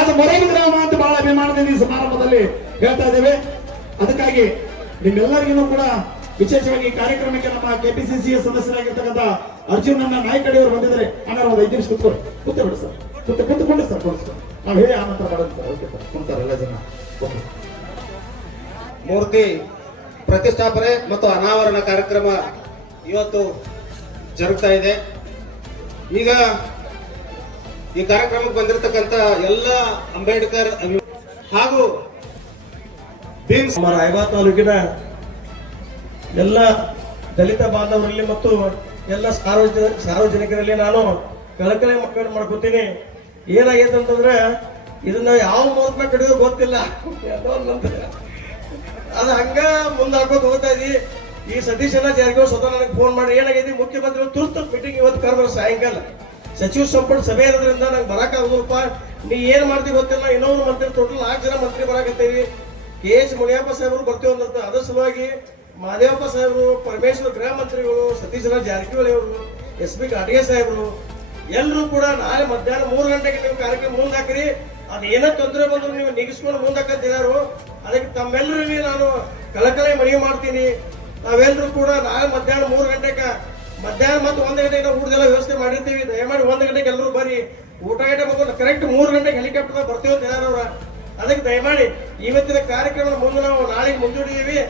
ಅದು ಮೊರಬಿ ಗ್ರಾಮ ಅಂತ ಬಹಳ ಅಭಿಮಾನದಿಂದ ಈ ಸಮಾರಂಭದಲ್ಲಿ ಹೇಳ್ತಾ ಇದ್ದೇವೆ. ಅದಕ್ಕಾಗಿ ನಿಮ್ಮೆಲ್ಲರಿಗೂ ಕೂಡ ವಿಶೇಷವಾಗಿ ಈ ಕಾರ್ಯಕ್ರಮಕ್ಕೆ ನಮ್ಮ ಕೆಪಿಸಿಸಿಯ ಸದಸ್ಯರಾಗಿರ್ತಕ್ಕಂಥ ಅರ್ಜುನ್ ನಾಯ್ಕಡಿ ಅವರು ಬಂದಿದ್ದಾರೆ. ಹಂಗಾರೆ ಒಂದು 5 ನಿಮಿಷ ಕೂತ್ಬಿಡಿ ಸರ್, ಕೂತ್ಕೊಂಡು ಸರ್ ಕೊಡಿಸ್ತಾರೆ. ನಾವು ಹೇಳಿ ಆ ನಂತರ ಮಾಡೋದು ಸರ್. ಓಕೆ ಸರ್, ಕುಂತಾರೆ ಎಲ್ಲ ಜನ. ಮೂರ್ತಿ ಪ್ರತಿಷ್ಠಾಪನೆ ಮತ್ತು ಅನಾವರಣ ಕಾರ್ಯಕ್ರಮ ಇವತ್ತು ಜರುಗ್ತಾ ಇದೆ. ಈಗ ಈ ಕಾರ್ಯಕ್ರಮಕ್ಕೆ ಬಂದಿರತಕ್ಕಂತ ಎಲ್ಲ ಅಂಬೇಡ್ಕರ್ ಹಾಗೂ ರಾಯಬಾಗ್ ತಾಲೂಕಿನ ಎಲ್ಲ ದಲಿತ ಬಾಂಧವರಲ್ಲಿ ಮತ್ತು ಎಲ್ಲ ಸಾರ್ವಜನಿಕರಲ್ಲಿ ನಾನು ಕಳಕಳಿ ಮಕ್ಕಳು ಮಾಡ್ಕೊತೀನಿ. ಏನಾಗೈತೆ ಅಂತಂದ್ರೆ ಇದನ್ನ ಯಾವ ಮೂಲಕ ಕಡಿಯೋದು ಗೊತ್ತಿಲ್ಲ, ಅದು ಹಂಗ ಮುಂದೆ ಹಾಕೋದು ಹೋಗ್ತಾ ಇದ್ವಿ. ಈ ಸತೀಶನ ಜಾರಕಿಹೊಳಿ ಸ್ವತಃ ನನಗೆ ಫೋನ್ ಮಾಡಿ ಏನಾಗೈತಿ ಮುಖ್ಯಮಂತ್ರಿಗಳು ತುರ್ತು ಮೀಟಿಂಗ್ ಇವತ್ತು ಕರೆದ್ರು ಸಾಯಂಕಾಲ. ಸಚಿವ ಸಂಪುಟ ಸಭೆ ಇರೋದ್ರಿಂದ ನಂಗೆ ಬರಕಾಗೋದಪ್ಪ, ನೀ ಏನ್ ಮಾಡ್ತೀವಿ ಗೊತ್ತಿಲ್ಲ, ಇನ್ನೊಂದು ಮಂತ್ರಿ ಟೋಟಲ್ 4 ಜನ ಮಂತ್ರಿ ಬರಾಕತ್ತೇವಿ. KH ಮುನಿಯಪ್ಪ ಸಾಹೇಬರು ಬರ್ತೀವಿ ಅಂತ ಅದ್ರ ಸಲುವಾಗಿ ಮಹದೇವಪ್ಪ ಸಾಹೇಬರು, ಪರಮೇಶ್ವರ್ ಗೃಹ ಮಂತ್ರಿಗಳು, ಸತೀಶ್ ಜಾರಕಿಹೊಳಿ ಅವರು, SP ಘಾಟಗೆ ಸಾಹೇಬರು ಎಲ್ಲರೂ ಕೂಡ ನಾಳೆ ಮಧ್ಯಾಹ್ನ 3 ಗಂಟೆಗೆ ನೀವು ಕಾರ್ಯಕ್ರಮ ಮುಂದೆ ಹಾಕ್ರಿ. ಅದು ಏನೋ ತೊಂದರೆ ಬಂದ್ರು ನೀವು ನಿಗಿಸ್ಕೊಂಡು ಮುಂದೆ ಹಾಕಂತಿದಾರು. ಅದಕ್ಕೆ ತಮ್ಮೆಲ್ಲರಿಗೂ ನಾನು ಕಳಕಳಿ ಮನವಿ ಮಾಡ್ತೀನಿ. ನಾವೆಲ್ಲರೂ ಕೂಡ ನಾಳೆ ಮಧ್ಯಾಹ್ನ 3 ಗಂಟೆಗೆ ಮಧ್ಯಾಹ್ನ ಮತ್ತು 1 ಗಂಟೆಗೆ ನಾವು ಊಟದೆಲ್ಲ ವ್ಯವಸ್ಥೆ ಮಾಡಿರ್ತೀವಿ. ದಯಮಾಡಿ 1 ಗಂಟೆಗೆ ಎಲ್ಲರೂ ಬರ್ರಿ. ಊಟ ಮಕ್ಕಳು ಕರೆಕ್ಟ್ 3 ಗಂಟೆಗೆ ಹೆಲಿಕಾಪ್ಟರ್ ಬರ್ತೀವಿ ಅಂತ ಹೇಳೋರ. ಅದಕ್ಕೆ ದಯಮಾಡಿ ಇವತ್ತಿನ ಕಾರ್ಯಕ್ರಮ ಮುಂದೆ ನಾವು ನಾಳೆಗೆ ಮುಂದೂಡಿದೀವಿ.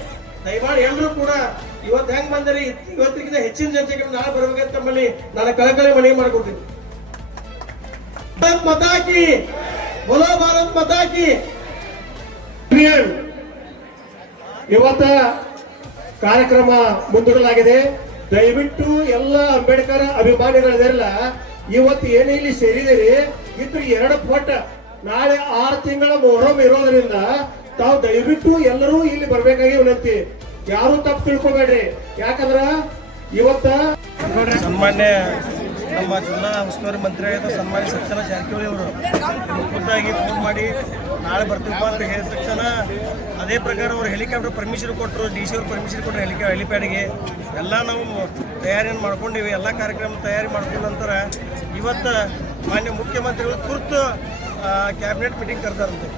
ದಯಮಾಡಿ ಎಲ್ಲರೂ ಕೂಡ ಇವತ್ತು ಹೆಂಗ್ ಬಂದರೆ ಇವತ್ತಿಗಿಂತ ಹೆಚ್ಚಿನ ಜನತೆಗೆ ನಾಳೆ ಬರ್ಬೇಕಂತ ತಮ್ಮಲ್ಲಿ ನಾನು ಕಳಕಳಿ ಮನವಿ ಮಾಡ್ಕೊಡ್ತೀನಿ. ಭಾರತ್ ಮಾತಾ ಕಿ, ಬೋಲೋ ಭಾರತ್ ಮಾತಾ ಕಿ. ಇವತ್ತ ಕಾರ್ಯಕ್ರಮ ಮುಂದೂಡಲಾಗಿದೆ. ದಯವಿಟ್ಟು ಎಲ್ಲ ಅಂಬೇಡ್ಕರ್ ಅಭಿಮಾನಿಗಳಿರಲ್ಲ, ಇವತ್ತು ಏನೇ ಇಲ್ಲಿ ಸೇರಿದಿರಿ ಇದ್ರ 2 ಪಟ್ಟು ನಾಳೆ 6 ತಿಂಗಳ ಮೊಹರಂ ಇರೋದ್ರಿಂದ ತಾವು ದಯವಿಟ್ಟು ಎಲ್ಲರೂ ಇಲ್ಲಿ ಬರ್ಬೇಕಾಗಿ ವಿನಂತಿ. ಯಾರು ತಪ್ಪು ತಿಳ್ಕೊಬೇಡ್ರಿ. ಯಾಕಂದ್ರ ಇವತ್ತ ಸನ್ಮಾನ್ಯ ನಮ್ಮ ಜಿಲ್ಲಾ ಉಸ್ತುವಾರಿ ಮಂತ್ರಿ ಆಗಿದ್ದ ಸನ್ಮಾನ್ಯ ಸತೀಶ್ ಜಾರಕಿಹೊಳಿ ಅವರು ಖುದ್ದಾಗಿ ಫೋನ್ ಮಾಡಿ ನಾಳೆ ಬರ್ತೀವಿ ಅಂತ ಹೇಳಿದ ತಕ್ಷಣ ಅದೇ ಪ್ರಕಾರ ಅವರು ಹೆಲಿಕಾಪ್ಟರ್ ಪರ್ಮಿಷನ್ ಕೊಟ್ಟರು, DC ಅವರು ಪರ್ಮಿಷನ್ ಕೊಟ್ಟರು ಹೆಲಿಪ್ಯಾಡ್ಗೆ. ಎಲ್ಲ ನಾವು ತಯಾರಿಯನ್ನು ಮಾಡ್ಕೊಂಡಿವಿ. ಎಲ್ಲ ಕಾರ್ಯಕ್ರಮ ತಯಾರಿ ಮಾಡ್ಕೊಂಡ ನಂತರ ಇವತ್ತು ಮಾನ್ಯ ಮುಖ್ಯಮಂತ್ರಿಗಳು ತುರ್ತು ಕ್ಯಾಬಿನೆಟ್ ಮೀಟಿಂಗ್ ಕರೆದಾರಂತೆ.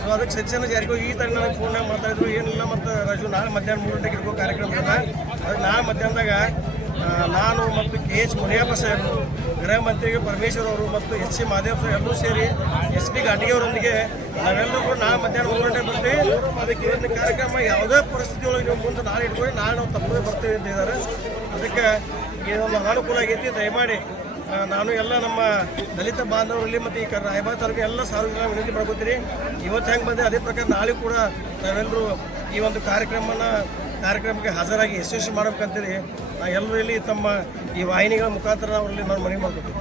ಸೊ ಅದಕ್ಕೆ ಸತೀಶ್ ಜಾರಕಿಹೊಳಿ ಈ ಥರ ನನಗೆ ಫೋನ್ನಾಗ ಮಾತಾಡಿದ್ರು. ಏನಿಲ್ಲ ಮತ್ತು ರಾಜು ನಾಳೆ ಮಧ್ಯಾಹ್ನ 3 ಗಂಟೆಗೆ ಇರ್ಕೋ ಕಾರ್ಯಕ್ರಮದಿಂದ. ಅದಕ್ಕೆ ನಾಳೆ ಮಧ್ಯಾಹ್ನದಾಗ ನಾನು ಮತ್ತು KH ಮುನಿಯಪ್ಪ ಸಾಹೇಬರು, ಗೃಹ ಮಂತ್ರಿಗೆ ಪರಮೇಶ್ವರ್ ಅವರು ಮತ್ತು SC ಮಹದೇವ್ ಸಾಹೇಬ್ ಎಲ್ಲರೂ ಸೇರಿ SP ಘಾಟಗೆ ಅವರೊಂದಿಗೆ ನಾವೆಲ್ಲರೂ ಕೂಡ ನಾಳೆ ಮಧ್ಯಾಹ್ನ 3 ಗಂಟೆಗೆ ಬರ್ತೀವಿ. ಅದಕ್ಕೆ ಇವತ್ತಿನ ಕಾರ್ಯಕ್ರಮ ಯಾವುದೇ ಪರಿಸ್ಥಿತಿ ಒಳಗೆ ನೀವು ಮುಂದೆ ನಾಳೆ ಇಟ್ಕೊಂಡು ನಾಳೆ ನಾವು ತಪ್ಪದೇ ಬರ್ತೀವಿ ಅಂತ ಹೇಳಿದ್ದಾರೆ. ಅದಕ್ಕೆ ಇದೊಂದು ಅನಾನುಕೂಲ ಆಗೈತಿ. ದಯಮಾಡಿ ನಾನು ಎಲ್ಲ ನಮ್ಮ ದಲಿತ ಬಾಂಧವರಲ್ಲಿ ಮತ್ತು ಈ ರಾಯಬಾಗ್ ತಾಲೂಕಿನ ಎಲ್ಲ ಸಾರ್ವಜನಿಕ ವಿನಂತಿ ಮಾಡ್ಕೊತೀನಿ. ಇವತ್ತು ಹೆಂಗೆ ಬಂದೆ ಅದೇ ಪ್ರಕಾರ ನಾಳೆ ಕೂಡ ನಾವೆಲ್ಲರೂ ಈ ಒಂದು ಕಾರ್ಯಕ್ರಮಕ್ಕೆ ಹಾಜರಾಗಿ ಯಶಸ್ವಿ ಮಾಡಬೇಕಂತೇಳಿ ಎಲ್ಲರೂ ಇಲ್ಲಿ ತಮ್ಮ ಈ ವಾಹಿನಿಗಳ ಮುಖಾಂತರ ಅವರಲ್ಲಿ ನಾನು ಮನವಿ ಮಾಡ್ಕೊತೀನಿ.